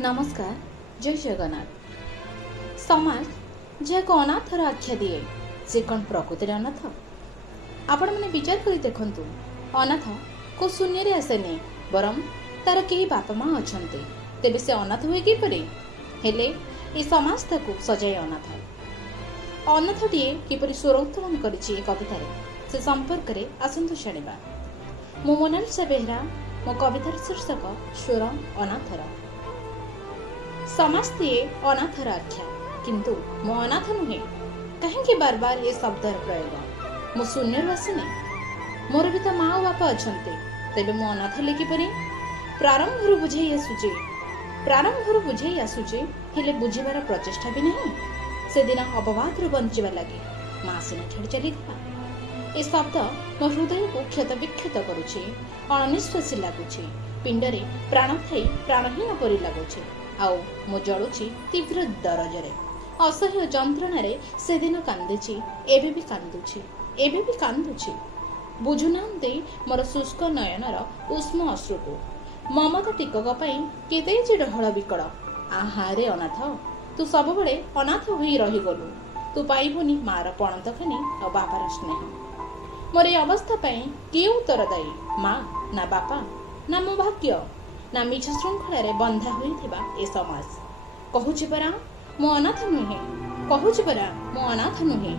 नमस्कार जय जगन्नाथ। समाज जहाँ अनाथर आख्या दिए से कौन प्रकृति अनाथ आपण मैंने विचार कर देखु। अनाथ को शून्य आसेनी बरम तार कई बापा माँ अच्छा तेबे से अनाथ हुए किपरि हेले ए समाज ताकू सजाए अनाथ अनाथटीए किपरि स्वरोत्तोलन करिछि कवितार से संपर्क रे आसंतु जानिबा। मो मोनालिसा बेहरा मो कवितार शीर्षक स्वर अनाथर। समाज दिए अनाथर आख्या किंतु मो अनाथ नुहे कहीं बार बार ये शब्दर प्रयोग मो शून्य आसने मोर भी तो माँ और बापा अच्छा तेबे मो अनाथ लिखिपरि प्रारंभर बुझे आसुचे हेले बुझीबार प्रचेष्टा भी नहीं। से दिन अपवाद बंचवा लगे माँ सिना छाड़ी चली ए शब्द मो हृदय को क्षत विक्षत करुचे अनिश्वासी लगुचे पिंडरे प्राण थाई प्राणहीन परि लगुचे आउ मो जलुची तीव्र दरजरे असह्य जंत्रणा से दिन कांदुची एबे भी कांदुची बुझुनांते मोर शुष्क नयनर उष्म अश्रु को ममता टिकक केते जे डहळ विकल आहा रे अनाथ तू सब बड़े अनाथ होई रही गलु तू पाइबुनी मार पणतखानी और बापार स्नेह मोर अवस्था किए उत्तरदायी माँ ना बापा ना मो भाग्य ना मिछ श्रृंखल बंधा होइथिबा ए समाज कहूछि परा मो अनाथ नुहे कहूछि परा मो अनाथ नुहे